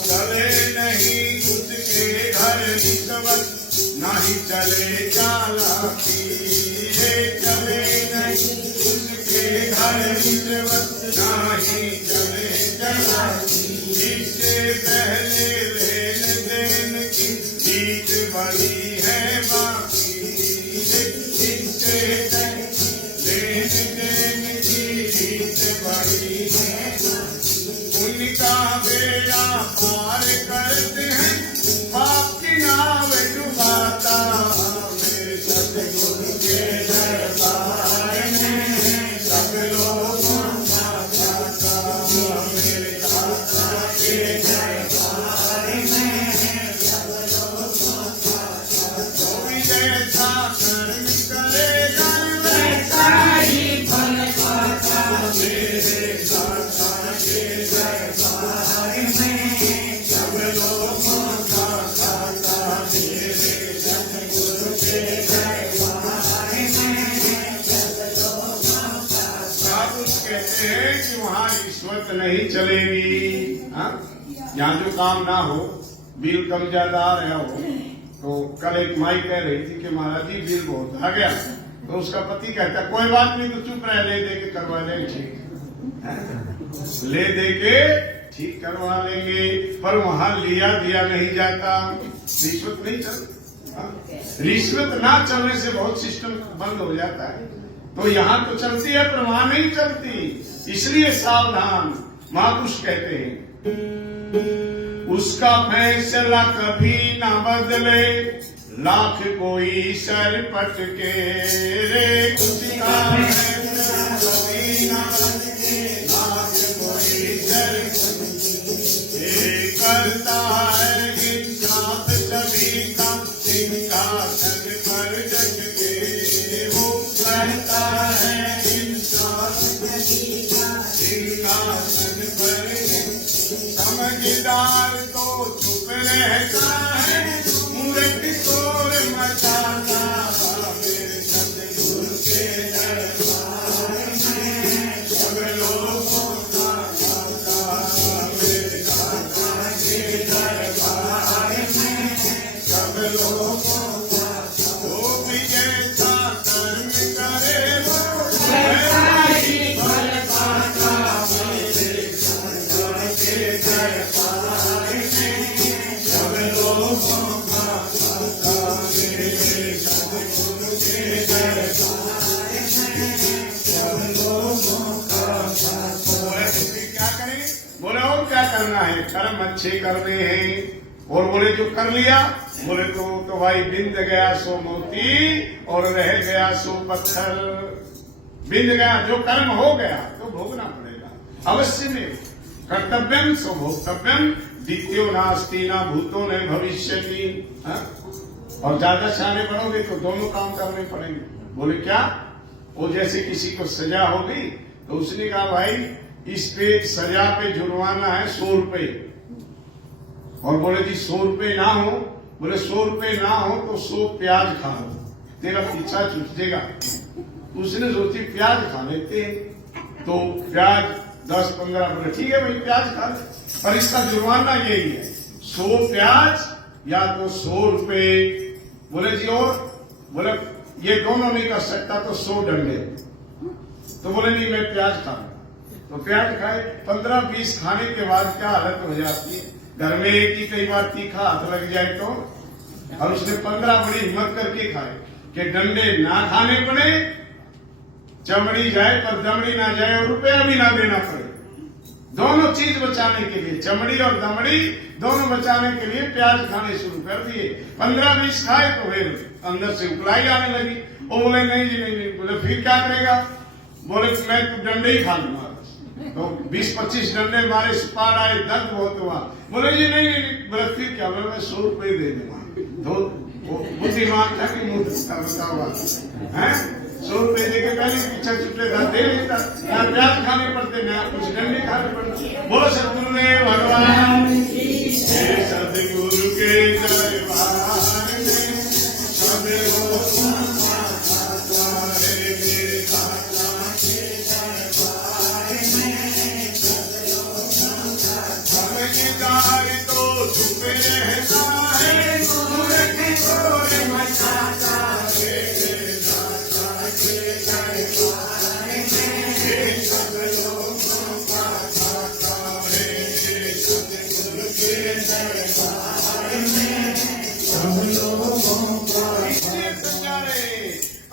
चले नहीं उसके घर रिश्वत, ना ही चले चालाकी। चले नहीं उसके घर रिश्वत, ना ही चले चालाकी। इससे पहले लेन देन की रीत बड़ी है बाकी। इससे पहले लेन देन की रीत बड़ी है बाकी। उनका बेड़ा पार करते हैं, पाप की नाव डुबाता। मेरे सतगुरु के दरबार में सब लोगों का दाता। मेरे दाता के दरबार में सब लोगों का दाता। कोई जैसा कर्म करेगा वैसा ही फल पाता। मेरे दाता के दरबार में सब लोगों का दाता। मेरे सतगुरु के दरबार में सब लोगों का दाता। कहते हैं कि वहाँ रिश्वत नहीं चलेगी। यहाँ जो काम ना हो, बिल कम ज्यादा आ रहा हो। तो कल एक माई कह रही थी कि महाराज जी बिल बहुत आ गया। तो उसका पति कहता कोई बात नहीं, तो चुप रह, ले दे के करवा लेंगे ठीक, ले दे के ठीक करवा लेंगे। पर वहाँ लिया दिया नहीं जाता, रिश्वत नहीं चलती। रिश्वत ना चलने से बहुत सिस्टम बंद हो जाता है। तो यहाँ तो चलती है पर वहां नहीं चलती। इसलिए सावधान। महापुरुष कहते हैं उसका फैसला कभी ना बदले, लाख कोई सर पटके रे। उसका फैसला कभी ना बदले, लाख कोई सर पटके। करता है इंसाफ सभी का, सिंहासन पर जग के वो करता है इंसाफ सभी का, सिंहासन पर। समझदार तो चुप रहता है, मूर्ख शोर मचाता। मेरे सतगुरु के दरबार में सब लोगों का दाता। मेरे दाता के दरबार में सब लोगों का दाता। वो भी जैसा कर्म करे वो वैसा ही फल पाता। मेरे सतगुरु के दरबार में सब लोगों का दाता। मेरे सतगुरु के दरबार में सब लोगों का दाता। क्या करें? बोले और क्या करना है? कर्म अच्छे करने हैं। और बोले जो कर लिया, बोले तो भाई बिंद गया सो मोती और रह गया सो पत्थर। बिंद गया, जो कर्म हो गया तो भोगना पड़ेगा अवश्य में। कर्तव्यम सो भोक्तव्यम, द्वितीयो नास्ति ना भूतो न भविष्यति। और ज्यादा सियाने बनोगे तो दोनों काम करने पड़ेंगे। बोले क्या? वो जैसे किसी को सजा हो गई तो उसने कहा भाई इस पे सजा पे जुर्माना है 100 रुपए। और बोले जी 100 रुपए ना हो, बोले 100 रुपए ना हो तो 100 प्याज खा लो। तेरा पीछा छूटेगा। उसने सोची प्याज खा लेते हैं, तो प्याज 10-15 रुपए, ठीक है भाई प्याज खा ले, पर इसका जुर्माना यही है 100 प्याज या तो 100 रुपए। बोले जी और? बोले ये दोनों नहीं कर सकता तो 100 डंडे। तो बोले नहीं मैं प्याज खा लूं। तो प्याज खाए, 15-20 खाने के बाद क्या हालत हो जाती है। घर में एक ही कई बार तीखा हाथ लग जाए तो, और उसने 15 बड़ी हिम्मत करके खाए कि डंडे ना खाने पड़े, चमड़ी जाए पर दमड़ी ना जाए और रुपया भी ना देना पड़े। दोनों चीज बचाने के लिए, चमड़ी और दमड़ी दोनों बचाने के लिए प्याज खाने शुरू कर दिए। 15-20 खाए तो फिर अंदर से उकलाई आने लगी। वो बोले नहीं जी नहीं। बोले फिर क्या करेगा? बोले मैं तो डंडे ही खा लूंगा। तो 20-25 डंडे मारे, सुपार आए, दर्द बहुत हुआ। बोले जी नहीं। बोले फिर क्या? बोले मैं 100 रुपये दे दूंगा। तो बुद्धिमान था कि मुंह बता हुआ है, 100 रुपये देके पहले पीछा छुट्टे था दे लेता। ना प्याज खाने पड़ते, ना कुछ डंडे खाने पड़ते। बोलो सतगुरुदेव भगवान की जय, सतगुरु के दरबार में सदैव तो छुप रहता है, मचाता है।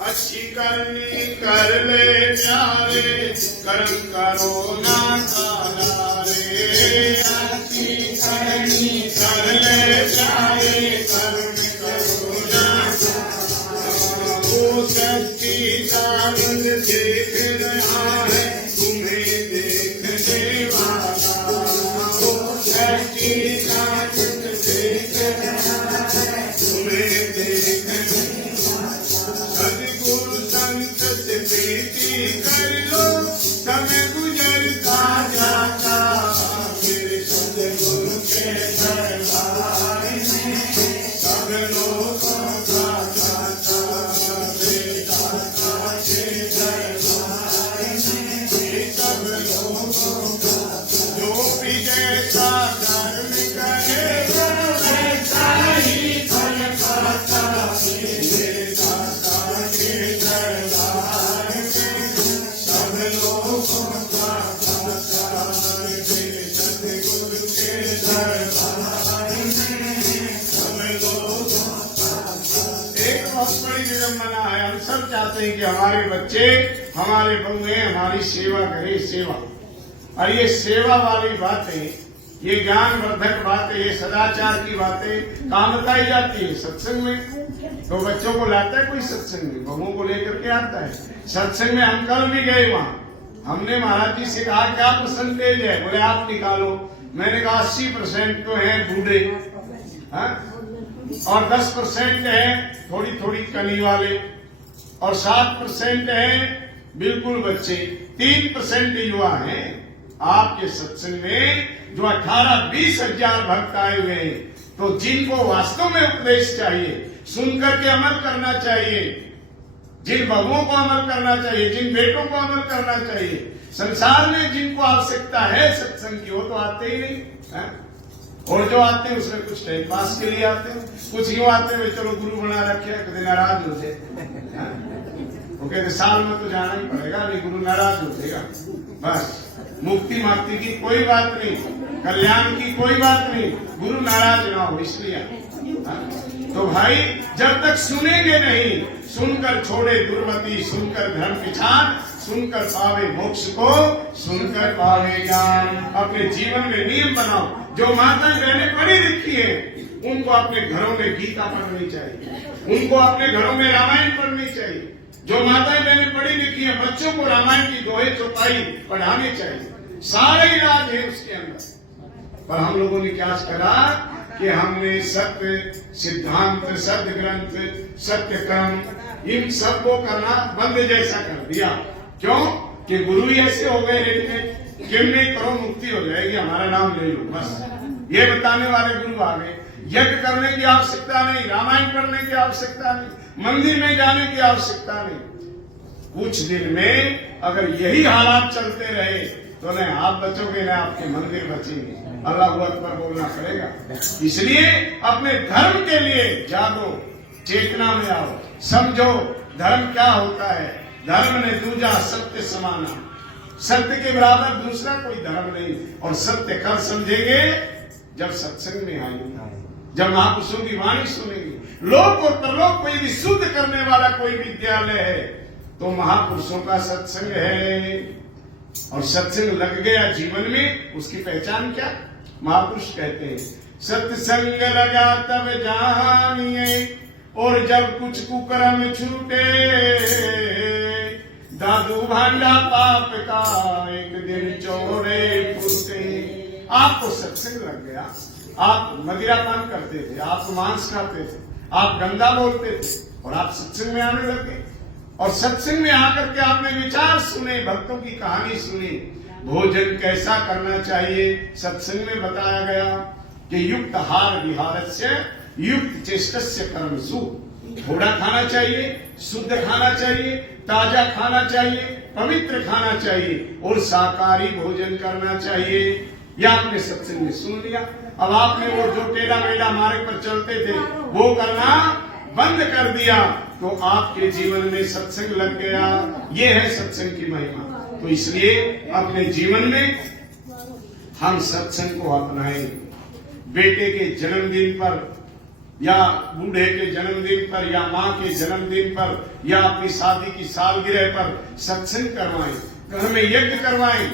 अच्छी करनी कर ले प्यारे, कर्म करो ना काला रे। अच्छी करनी कर ले प्यारे, कर्म करो ना काला। वो शक्ति सावन देख रहा है, तुम्हें देखने वाला। वो शक्ति सावन देख रहा है, तुम्हें देखने। सदगुरु संत से प्रीति कर लो, समय गुजरता जाता। मेरे सदगुरु के दरबार में सब लोगों का दाता। बेटा के दरबार में सब लोगों का, जो भी जैसा कर्म करेगा वैसा ही फल पाता। मना है, हम सब चाहते हैं कि हमारे बच्चे, हमारे बहुएं हमारी सेवा करें, सेवा। और ये सेवा वाली बातें, ये ज्ञानवर्धक बातें, ये सदाचार की बातें काम बताई जाती है सत्संग में। तो बच्चों को लाता है कोई सत्संग में, बहुओं को लेकर के आता है सत्संग में। हम कल भी गए वहां, हमने महाराज जी से कहा क्या परसेंटेज है? बोले आप निकालो। मैंने कहा 80% तो है बूढ़े, और 10% है थोड़ी थोड़ी कली वाले, और 7% है बिल्कुल बच्चे, 3% युवा हैं आपके सत्संग में, जो 18-20 हजार भक्त आए हुए हैं। तो जिनको वास्तव में उपदेश चाहिए, सुनकर के अमल करना चाहिए, जिन बहुओं को अमल करना चाहिए, जिन बेटों को अमल करना चाहिए, संसार में जिनको आवश्यकता है सत्संग की, वो तो आते ही नहीं है? और जो आते हैं उसमें कुछ टाइम पास के लिए आते हैं, कुछ यूं आते हैं चलो गुरु बना रखे, कभी नाराज हो जाए, वो कहते साल में तो जाना ही पड़ेगा, नहीं गुरु नाराज हो जाएगा। बस मुक्ति माक्ति की कोई बात नहीं, कल्याण की कोई बात नहीं, गुरु नाराज ना हो इसलिए। तो भाई जब तक सुनेंगे नहीं, सुनकर छोड़े दुर्मति, सुनकर धर्म पिछाड़, सुनकर पावे मोक्ष को, सुनकर पावे ज्ञान। अपने जीवन में नियम बनाओ। जो माताएं बहनें पढ़ी लिखी है, उनको अपने घरों में गीता पढ़नी चाहिए, उनको अपने घरों में रामायण पढ़नी चाहिए। जो माताएं बहनें पढ़ी लिखी है, बच्चों को रामायण की दोहे चौपाई पढ़ानी चाहिए। सारे इलाज है उसके अंदर। पर हम लोगों ने क्या करा कि हमने सत्य सिद्धांत, सत्य ग्रंथ, सत्य कर्म, इन सब को करना बंद जैसा कर दिया। क्यों? कि गुरु ही ऐसे हो गए रेडीमेड, किम नहीं करो मुक्ति हो जाएगी, हमारा नाम ले लो बस, ये बताने वाले गुरु आ गए। यज्ञ करने की आवश्यकता नहीं, रामायण पढ़ने की आवश्यकता नहीं, मंदिर में जाने की आवश्यकता नहीं। कुछ दिन में अगर यही हालात चलते रहे तो न आप बचोगे न आपके मंदिर बचेंगे। अल्लाह अकबर बोलना पड़ेगा। इसलिए अपने धर्म के लिए जागो, चेतना में आओ, समझो धर्म क्या होता है। धर्म ने दूजा सत्य समाना, सत्य के बराबर दूसरा कोई धर्म नहीं। और सत्य कब समझेंगे? जब सत्संग में आएंगे, जब महापुरुषों की वाणी सुनेंगे। लोक और परलोक को यदि शुद्ध करने वाला कोई विद्यालय है तो महापुरुषों का सत्संग है। और सत्संग लग गया जीवन में, उसकी पहचान क्या? महापुरुष कहते हैं सत्संग लगा तब जानिए, और जब कुछ कुकर्म छूटे, दादू भांडा पाप का एक दिन चौड़े फूटे। आपको सत्संग लग गया, आप मदिरापान करते थे, आप मांस खाते थे, आप गंदा बोलते थे, और आप सत्संग में आने लगे। और सत्संग में आकर के आपने विचार सुने, भक्तों की कहानी सुनी, भोजन कैसा करना चाहिए। सत्संग में बताया गया कि युक्त हार विहारस्य युक्त चेष्टस्य कर्मसु। थोड़ा खाना चाहिए, शुद्ध खाना चाहिए, ताजा खाना चाहिए, पवित्र खाना चाहिए, और शाकाहारी भोजन करना चाहिए। यह आपने सत्संग में सुन लिया। अब आपने वो जो टेढ़ा मेढ़ा मार्ग पर चलते थे वो करना बंद कर दिया, तो आपके जीवन में सत्संग लग गया। ये है सत्संग की महिमा। तो इसलिए अपने जीवन में हम सत्संग को अपनाएं। बेटे के जन्मदिन पर या बूढ़े के जन्मदिन पर या माँ के जन्मदिन पर या अपनी शादी की सालगिरह पर सत्संग करवाएं, घर में यज्ञ करवाएं,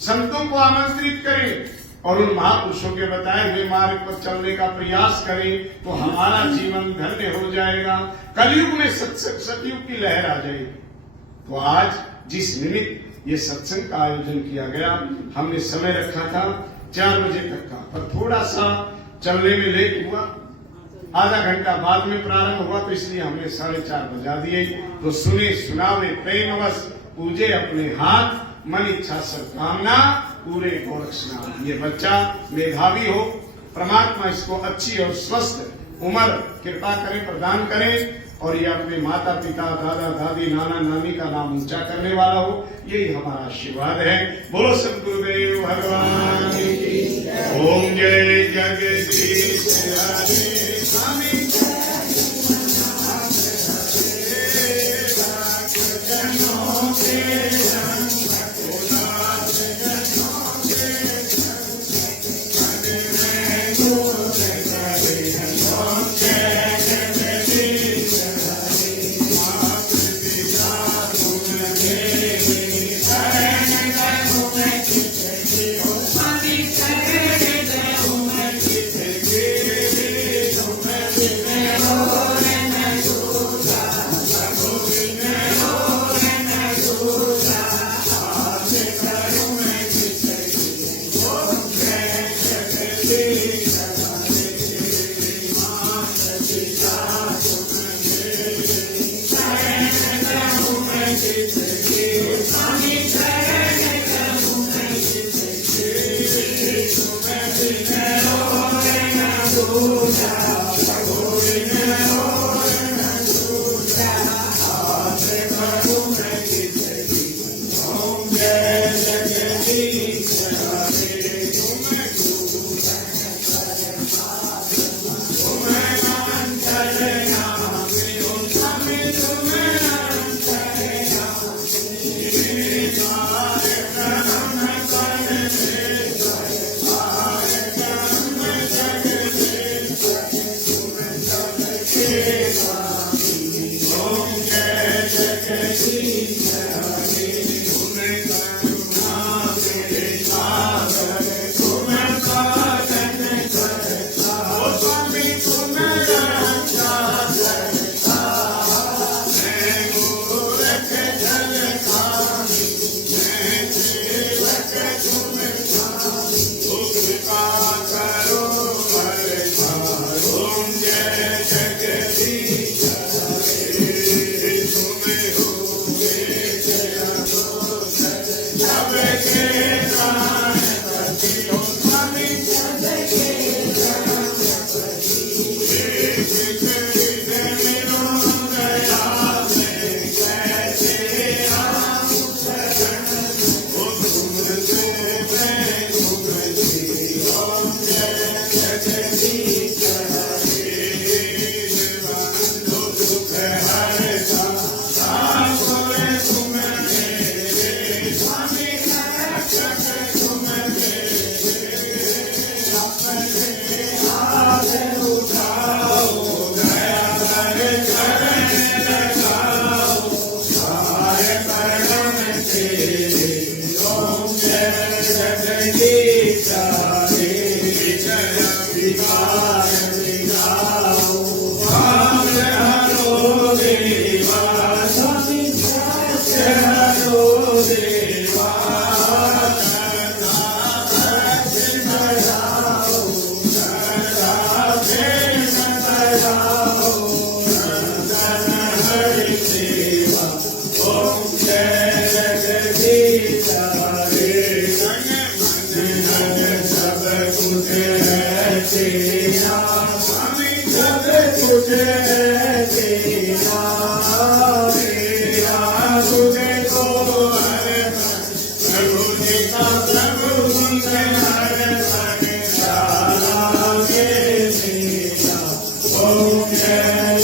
संतों को आमंत्रित करें और उन महापुरुषों के बताए हुए मार्ग पर चलने का प्रयास करें, तो हमारा जीवन धन्य हो जाएगा। कलयुग में सतयुग की लहर आ जाएगी। तो आज जिस निमित्त ये सत्संग का आयोजन किया गया, हमने समय रखा था 4 बजे तक का, पर थोड़ा सा चलने में लेट हुआ, आधा घंटा बाद में प्रारंभ हुआ, तो इसलिए हमने 4:30 बजा दिए। तो सुने सुनावे प्रेमवश, पूजे अपने हाथ, मन इच्छा सब कामना, पूरे गोरक्षनाथ। ये बच्चा मेधावी हो, परमात्मा इसको अच्छी और स्वस्थ उम्र कृपा करें, प्रदान करें, और ये अपने माता पिता दादा दादी नाना नानी का नाम ऊंचा करने वाला हो, यही हमारा आशीर्वाद है। बोलो सद्गुरुदेव भगवान की। ओम जय जगदीश हरे स्वामी।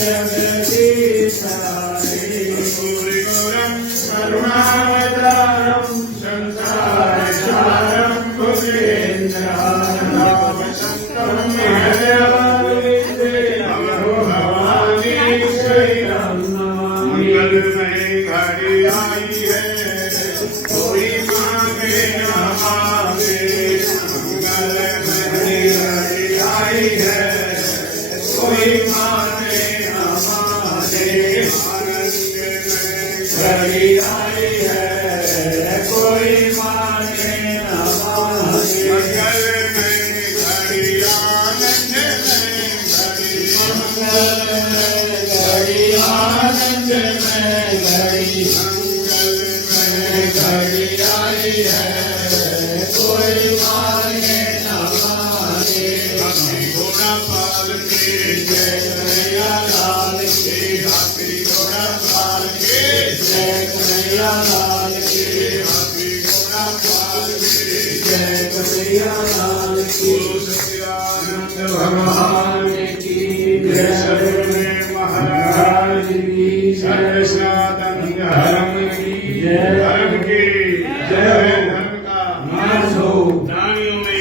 जगदीश हरे गुरुगुरं करुणावतारं संसारसारं भुजगेन्द्रहारं रामचन्द्रं भवानी श्रीराम मंगलमय घड़ी आई है कोई मांगे न मांगे मंगलमय घड़ी आई है कोई मांगे न मांगे घड़ी आई है कोई मांगे न मांगे मंगलमय घड़ी आनंद में घड़ी आनंद में घड़ी मंगल में घड़ी आई है कोई मांगे न मांगे हाथी घोड़ा पाल के जय कन्हैया लाल के हाथी घोड़ा पाल के जय कन्हैया लाल के हाथी घोड़ा पाल के जय कन्हैया लाल की सत्यानंद भगवान की जय सद्गुरु महाराज की जय सनातन धर्म की जय धर्म की जय धर्म का नाश हो प्राणियों में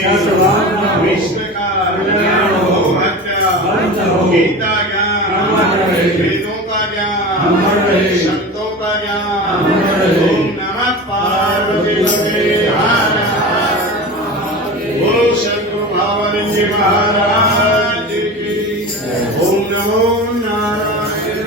विश्व का कल्याण हो हत्या बंद हो गीता ज्ञान वेदों का ज्ञान संतों का ज्ञान ओम नमः पार्वती हर हर बोलो सद्गुरु भावानंद महाराज की ओम नमो नारायण